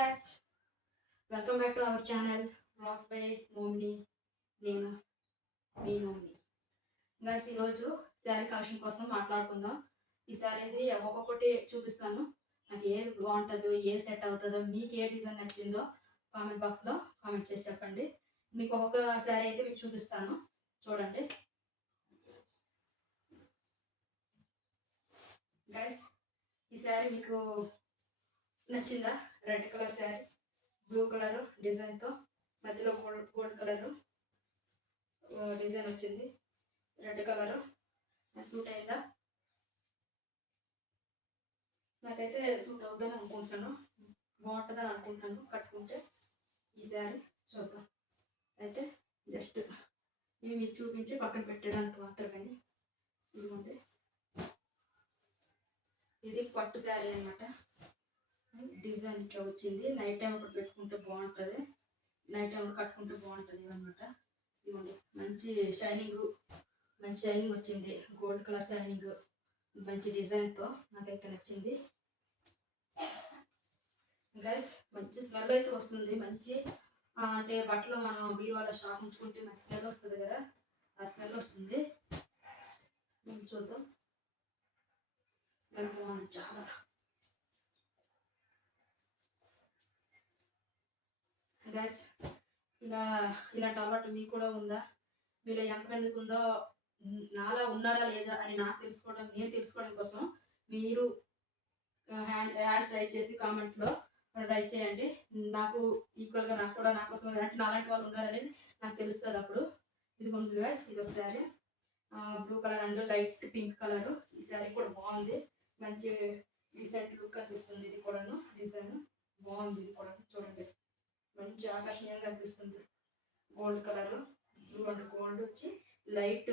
guys, welcome back to our channel Vlogs by Momni. నేను మీ mummy guys ఈరోజు sari collection కోసం మాట్లాడుకుందాం. ఈ శారీ ఒక్కొక్కటి చూపిస్తాను. నాకు ఏది బాగుంటుందో ఏది సెట్ అవుతుందో మీకు ఏ డిజైన్ నచ్చిందో కామెంట్ బాక్స్లో కామెంట్ చేసి చెప్పండి. మీకు ఒక్కొక్క శారీ అయితే మీకు చూపిస్తాను, చూడండి గైస్. ఈ శారీ మీకు నచ్చిందా? Red colour sari, blue colour డిజైన్తో మధ్యలో గోల్డ్ కలర్ డిజైన్ వచ్చింది. రెడ్ కలర్ సూట్ అయిందా? నాకైతే సూట్ అవుతుందని అనుకుంటున్నాను, బాగుంటుందని అనుకుంటున్నాను కట్టుకుంటే ఈ శారీ. చూద్దాం. అయితే జస్ట్ ఇవి మీకు చూపించి పక్కన పెట్టడానికి మాత్రమే. ఇదిగోండి, ఇది పట్టు శారీ అనమాట. డిజైన్ ఇట్లా వచ్చింది. నైట్ టైం ఒకటి పెట్టుకుంటే బాగుంటుంది, నైట్ టైం కట్టుకుంటే బాగుంటుంది అనమాట. ఇదిగోండి, మంచి షైనింగ్ వచ్చింది. గోల్డ్ కలర్ షైనింగ్, మంచి డిజైన్తో నాకైతే నచ్చింది గైస్. మంచి స్మెల్ అయితే వస్తుంది. మంచి అంటే బట్టలు మనం బీరువాలో స్టాక్ ఉంచుకుంటే మంచి స్మెల్ వస్తుంది కదా, ఆ స్మెల్ వస్తుంది. స్మెల్ చూద్దాం. స్మెల్ బాగుంది చాలా. గైస్, ఇలాంటి అలవాటు మీకు కూడా ఉందా? మీలో ఎంతమందికి ఉందో, నాలా ఉన్నారా లేదా అని నేను తెలుసుకోవడం కోసం మీరు యాడ్స్ రైట్ చేసి కామెంట్లో రైట్ చేయండి. నాకు ఈక్వల్గా నాకు కూడా నా కోసం అంటే నాలాంటి వాళ్ళు ఉన్నారని నాకు తెలుస్తుంది అప్పుడు. ఇదిగోండి గైస్, ఇది ఒక sari blue colour and light pink colour. ఈ శారీ కూడా బాగుంది, మంచి డీసెంట్ లుక్ అనిపిస్తుంది. ఇది కూడాను డిజైన్ బాగుంది. ఇది కూడా చూడండి, మంచి ఆకర్షణీయంగా అనిపిస్తుంది. Gold colour, blue and gold వచ్చి లైట్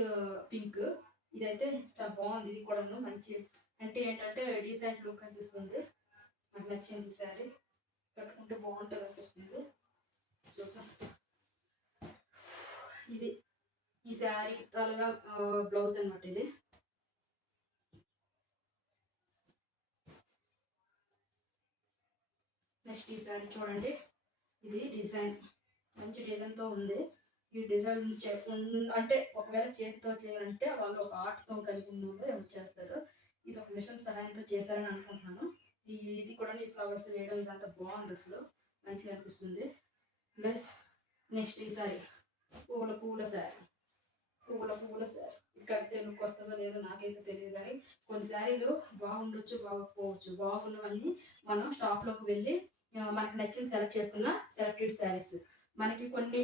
పింక్. ఇదైతే చాలా బాగుంది. ఇది కూడా మంచి అంటే ఏంటంటే డీసెంట్ లుక్ అనిపిస్తుంది. నాకు నచ్చింది శారీ, కట్టుకుంటే బాగుంటుంది అనిపిస్తుంది. ఇది ఈ శారీ తాలుగా బ్లౌజ్ అనమాట. ఇది నెక్స్ట్ ఈ శారీ చూడండి, ఇది డిజైన్ మంచి డిజైన్తో ఉంది. ఈ డిజైన్ అంటే ఒకవేళ చేతితో చేయాలంటే వాళ్ళు ఒక ఆర్ట్తో కలిగి ఉన్న చేస్తారు. ఇది ఒక మిషన్ సహాయంతో చేశారని అనుకుంటున్నాను. ఇది కూడా ఈ ఫ్లవర్స్ వేయడం ఇదంతా బాగుంది, అసలు మంచిగా అనిపిస్తుంది ప్లస్. నెక్స్ట్ ఈ శారీ పువ్వుల శారీ. ఇక్కడ లుక్ వస్తుందో లేదో నాకైతే తెలియదు, కానీ కొన్ని శారీలు బాగుండొచ్చు, బాగోకపోవచ్చు. బాగున్నవన్నీ మనం షాప్లోకి వెళ్ళి మనకు నచ్చింది సెలెక్ట్ చేసుకున్న సెలెక్టెడ్ శారీస్. మనకి కొన్ని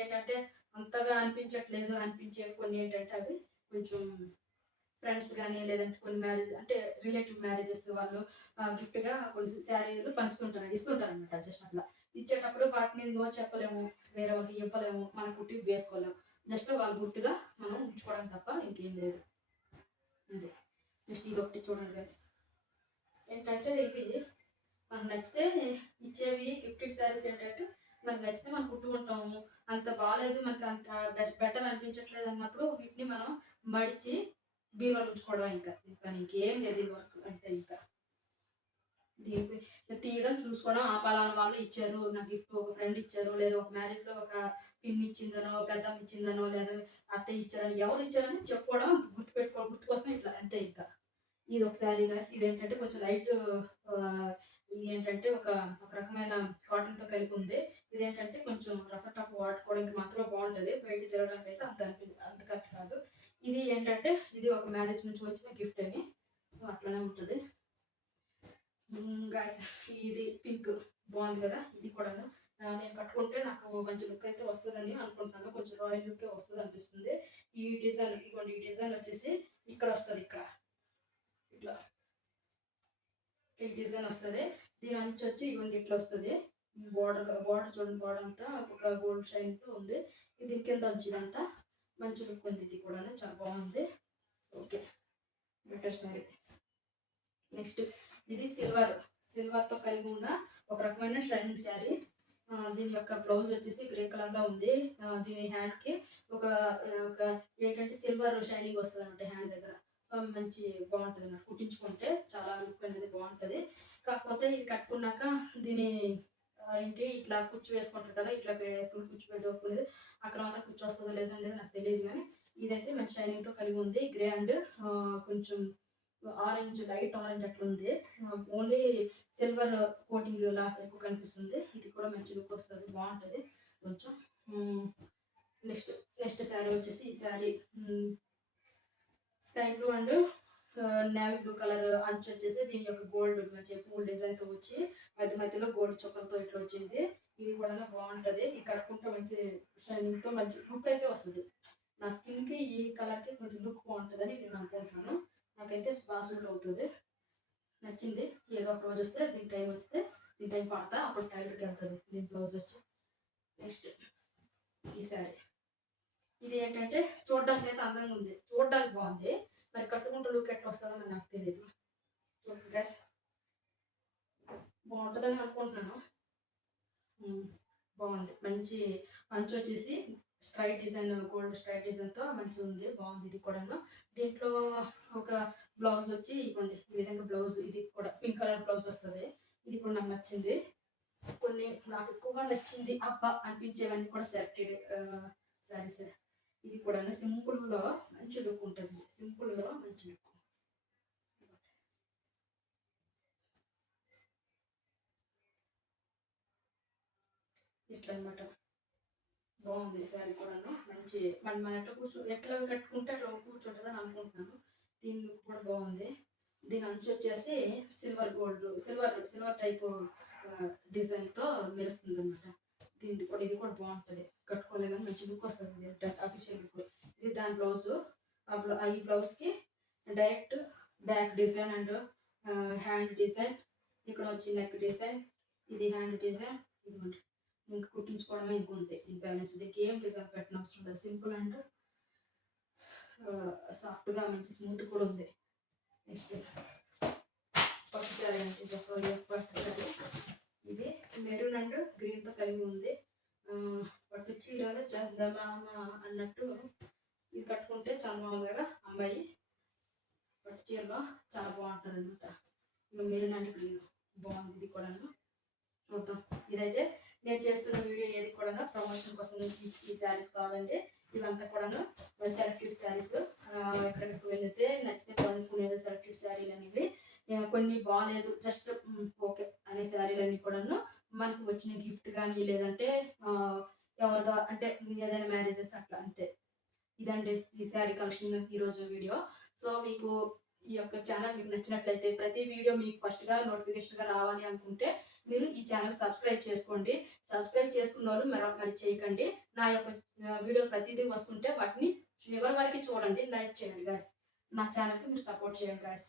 ఏంటంటే అంతగా అనిపించేవి కొన్ని ఏంటంటే అవి కొంచెం ఫ్రెండ్స్ కానీ లేదంటే కొన్ని మ్యారేజ్ అంటే రిలేటివ్ మ్యారేజెస్ వాళ్ళు గిఫ్ట్గా కొన్ని శారీలు ఇస్తుంటారు అనమాట. జస్ట్ అట్లా ఇచ్చేటప్పుడు వాటిని నో చెప్పలేము, వేరే వాళ్ళకి ఇవ్వలేము, మనం కుట్టి వేసుకోలేము. జస్ట్ వాళ్ళు గుర్తుగా మనం ఉంచుకోవడం తప్ప ఇంకేం లేదు. అదే నెక్స్ట్ ఇది ఒకటి చూడండి గైస్. ఏంటంటే ఇవి మనకు నచ్చితే ఇచ్చేవి గిఫ్టెడ్ శారీస్. ఏంటంటే మనకు నచ్చితే మనం కుట్టుకుంటాము. అంత బాగాలేదు, మనకి అంత బెటర్ అనిపించట్లేదు అన్నప్పుడు వీటిని మనం మడిచి బీరువాలో ఉంచుకోవడం. ఇంకా ఇంకేం లేదు ఈ వర్క్ అంతే. ఇంకా తీయడం, చూసుకోవడం. ఆ పలానా వాళ్ళు ఇచ్చారు నా గిఫ్ట్, ఒక ఫ్రెండ్ ఇచ్చారు, లేదా ఒక మ్యారేజ్లో ఒక పిన్ని ఇచ్చిందనో, పెద్దమ్మ ఇచ్చిందనో, లేదా అత్తయ్య ఇచ్చారని, ఎవరు ఇచ్చారని చెప్పుకోవడం, గుర్తు కోసం ఇట్లా అంతే. ఇంకా ఇది ఒక శారీ గాస్. ఇదేంటంటే కొంచెం లైట్ ఏంటంటే ఒక రకమైన కాటన్తో కలిపి ఉంది. ఇదేంటంటే కొంచెం రఫ్ టఫ్ వాడుకోవడానికి మాత్రమే బాగుంటుంది, బయట తిరగడానికి అయితే అంత కరెక్ట్ కాదు. ఇది ఏంటంటే ఇది ఒక మ్యారేజ్ నుంచి వచ్చిన గిఫ్ట్ అని, సో అట్లనే ఉంటుంది గాయస్. ఇది పింక్ బాగుంది కదా. ఇది కూడా నేను కట్టుకుంటే నాకు మంచి లుక్ అయితే వస్తుందని అనుకుంటున్నాను. కొంచెం రాయల్ లుక్ వస్తుంది అనిపిస్తుంది. ఈ డిజైన్ ఇదిగోండి, ఈ డిజైన్ వచ్చేసి ఇక్కడ వస్తుంది. ఇక్కడ ఇట్లా ఈ డిజైన్ వస్తుంది. దీని అంచు వచ్చి ఇవ్వండి ఇట్లా వస్తుంది. బార్డర్ చూడండి, బార్డర్ అంతా ఒక గోల్డ్ షైన్తో ఉంది. ఇది కింద అంతా మంచి లుక్ ఉంది. ఇది కూడా చాలా బాగుంది. Okay, better sorry. నెక్స్ట్ ఇది సిల్వర్తో కలిగి ఉన్న ఒక రకమైన షైనింగ్ శారీ. దీని యొక్క బ్లౌజ్ వచ్చేసి గ్రే కలర్లో ఉంది. దీని హ్యాండ్కి ఒక ఏంటంటే సిల్వర్ షైనింగ్ వస్తుంది అనమాట హ్యాండ్ దగ్గర. సో మంచి బాగుంటుంది అన్నమాట. కుట్టించుకుంటే చాలా లుక్ అనేది బాగుంటుంది. కాకపోతే ఇది కట్టుకున్నాక దీని ఏంటి ఇట్లా కుచ్చు వేసుకుంటారు కదా, ఇట్లా వేసుకుని కుచ్చు పెట్టుకునేది అక్కడ మాత్రం కుచ్చు వస్తుందో లేదో అనేది నాకు తెలియదు. కానీ ఇదైతే మంచి షైనింగ్తో కలిగి ఉంది. గ్రే అండ్ కొంచెం ఆరెంజ్, లైట్ ఆరెంజ్ అట్లా ఉంది. ఓన్లీ సిల్వర్ కోటింగ్ లాగా ఎక్కువ కనిపిస్తుంది. ఇది కూడా మంచి లుక్ వస్తుంది, బాగుంటుంది కొంచెం. నెక్స్ట్ నెక్స్ట్ శారీ వచ్చేసి ఈ sari sky blue and navy blue colour అంచు వచ్చేసి దీని యొక్క గోల్డ్ మంచి పూల్ డిజైన్తో వచ్చి మధ్య మధ్యలో గోల్డ్ చుక్కలతో ఇట్లా వచ్చింది. ఇది కూడా బాగుంటుంది. ఇది కట్టుకుంటే మంచి షైనింగ్తో మంచి లుక్ అయితే వస్తుంది. నా స్కిన్కి ఈ కలర్కి కొంచెం లుక్ బాగుంటుందని నేను అనుకుంటున్నాను. నాకైతే బాగా సూట్ అవుతుంది, నచ్చింది. ఏదో ఒక రోజు వస్తే దీని టైం వస్తే దీని టైం పడతా అప్పుడు టైలర్కి వెళ్తుంది దీని బ్లౌజ్ వచ్చి. నెక్స్ట్ ఈ శారీ ఇది ఏంటంటే చూడడానికి అయితే అందంగా ఉంది, చూడడానికి బాగుంది. మరి కట్టుకుంటే లుక్ ఎట్లా వస్తుందో మరి నాకు తెలియదు. చూడండి గైస్, బాగుంటుందని అనుకుంటున్నాను. బాగుంది. మంచి అంచు వచ్చేసి స్ట్రైట్ డిజైన్, గోల్డ్ స్ట్రైట్ డిజైన్తో మంచిగా ఉంది, బాగుంది. ఇది కూడాను దీంట్లో ఒక బ్లౌజ్ వచ్చి ఇవ్వండి ఈ విధంగా బ్లౌజ్. ఇది కూడా పింక్ కలర్ బ్లౌజ్ వస్తుంది. ఇది కూడా నాకు నచ్చింది. కొన్ని నాకు ఎక్కువగా నచ్చింది అబ్బా అనిపించేవన్నీ కూడా సెలెక్టెడ్ శారీస్. ఇది కూడా సింపుల్లో మంచి లుక్ ఉంటుంది, సింపుల్లో మంచి లుక్. ఇట్లా అనమాట, బాగుంది శారీ కూడాను. మంచి మన ఎట్లా ఎట్లా కట్టుకుంటే అట్లా కూర్చుంటుంది అని అనుకుంటున్నాను. దీని లుక్ కూడా బాగుంది. దీని అంచు వచ్చేసి సిల్వర్ గోల్డ్, సిల్వర్ టైప్ డిజైన్తో మెరుస్తుంది అనమాట. దీనికి కూడా ఇది కూడా బాగుంటుంది, కట్టుకోలే కానీ మంచి లుక్ వస్తుంది, అఫీషియల్ లుక్. ఇది దాని బ్లౌజు. ఈ బ్లౌజ్కి direct back design and hand design, ఇక్కడ వచ్చి నెక్ డిజైన్, ఇది హ్యాండ్ డిజైన్. ఇదిగోండి ఇంకా కుట్టించుకోవడమే ఇంకొంది. ఈ బ్యాలెన్స్ దీనికి ఏం డిజైన్ పెట్టిన అవసరం లేదు, సింపుల్ అండ్ సాఫ్ట్గా మంచి స్మూత్ కూడా ఉంది. నెక్స్ట్ ఫస్ట్ శారీ అంటే ఫస్ట్ శారీ ఇది మెరూన్ అండ్ గ్రీన్తో కలిగి ఉంది. పట్టు చీరలో చందమామ అన్నట్టు ఇది కట్టుకుంటే చందమామలాగా అమ్మాయి పట్టు చీరలో చాలా బాగుంటుంది అనమాట. ఇక మెరూన్ అండ్ గ్రీన్ బాగుంది. ఇది కూడా చూద్దాం. ఇదైతే నేను చేస్తున్న వీడియో ఏది కూడా ప్రమోషన్ కోసం ఈ శారీస్ కావాలండి. ఇవంతా కూడాను సెలెక్టెడ్ శారీస్. ఎక్కడికి వెళితే నచ్చితే కొనుక్కునేది సెలెక్టెడ్ శారీలు అనేవి. కొన్ని బాగాలేదు జస్ట్ ఓకే అనే శారీలు అన్నీ కూడాను మనకు వచ్చిన గిఫ్ట్ కానీ లేదంటే ఎవరిదో అంటే ఏదైనా మ్యారేజెస్ అట్లా అంతే. ఇదండి ఈ శారీ కలెక్షన్ ఈరోజు వీడియో. సో మీకు ఈ యొక్క ఛానల్ మీకు నచ్చినట్లయితే ప్రతి వీడియో మీకు ఫస్ట్గా నోటిఫికేషన్గా రావాలి అనుకుంటే మీరు ఈ ఛానల్ సబ్స్క్రైబ్ చేసుకోండి. సబ్స్క్రైబ్ చేసుకున్న వాళ్ళు మరి చేయకండి. నా యొక్క వీడియోలు ప్రతిదీ వస్తుంటే వాటిని చివరి వరకు చూడండి, లైక్ చేయండి గాయస్. నా ఛానల్కి మీరు సపోర్ట్ చేయండి గాయస్.